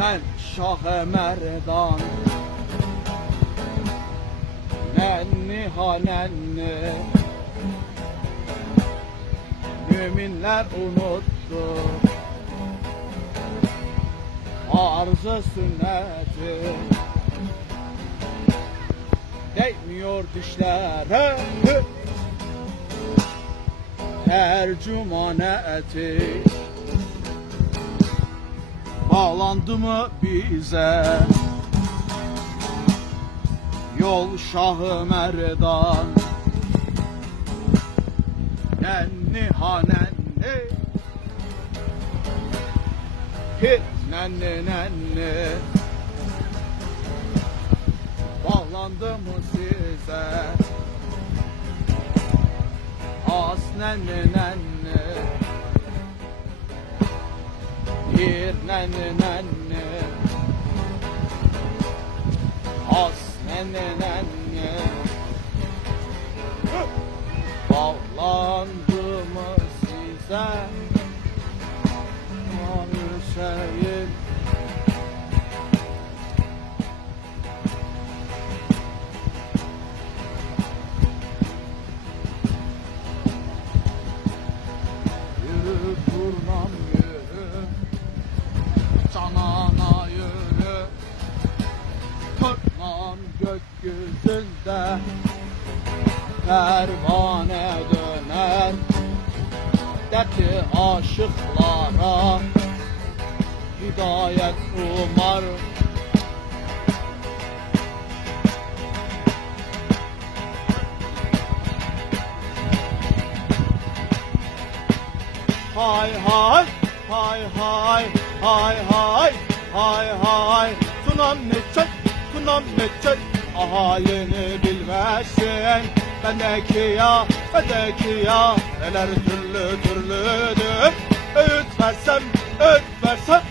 Şah Merdan. Nenni ha nenni Müminler unuttu Arz-ı sünneti. Değmiyor dişlere. Tercüman eti Bağlandı mı bize? Yol Şahı Merdan. Nenni ha nenni Hit nenni nenni Bağlandı mı size? As nenni nenni Bir nenni nenni As nenni nenni Bağlandı mı size gökyüzünde Pervane döner Dertli aşıklara Hidayet umar. Hay hay hay hay hay hay hay hay Tunam ne çek tunam ne çek Ahalini bilmezsin. Bendeki ya bendeki ya. Neler türlü türlüdür. Öğüt versem öğüt versem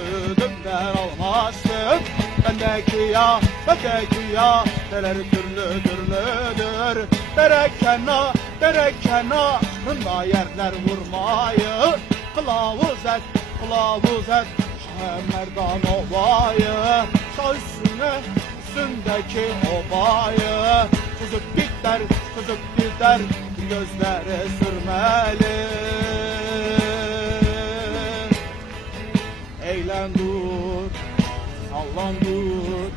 Öğüdümden almazsın Bendeki ya bendeki ya. Neler türlü türlüdür. Dere kenar dere kenarında yerler vurmayı. Kılavuz et kılavuz et. Şah Merdan olayı Şah üstüne üstündeki obayı Çocuk gider çocuk gider Gözleri sürmeli. Eğlen dur sallan dur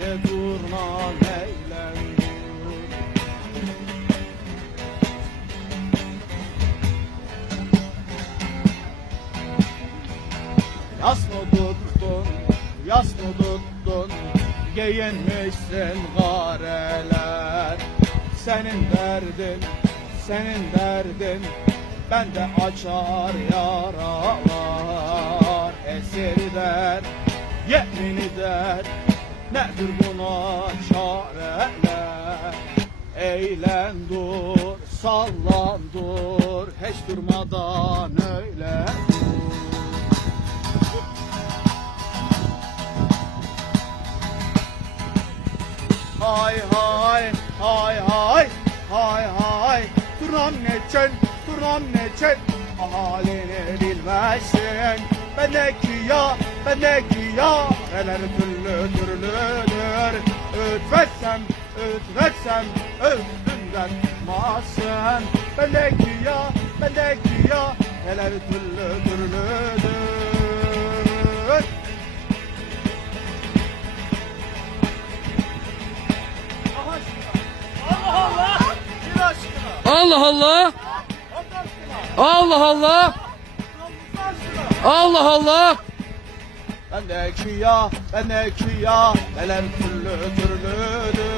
Elle durma eğlen dur. Yas mı tuttun, yas mı tuttun Giyinmişsin gareler. Senin derdin, senin derdin Bende açar yaralar. Esir der, yemin der Nedir buna çareler? Eğlen dur, sallan dur Hiç durmadan öyle dur Hay hay hay hay hay hay. Turan neçen turan neçen Halini bilmezsin. Bendeki ya bendeki ya Neler türlü türlüdür. Öğüt versem Öğütümden tutmazsın Bendeki ya bendeki ya Neler türlü türlüdür Allah Allah. Allah Allah. Allah Allah. Bendeki ya, bendeki ya, neler türlü türlüdür.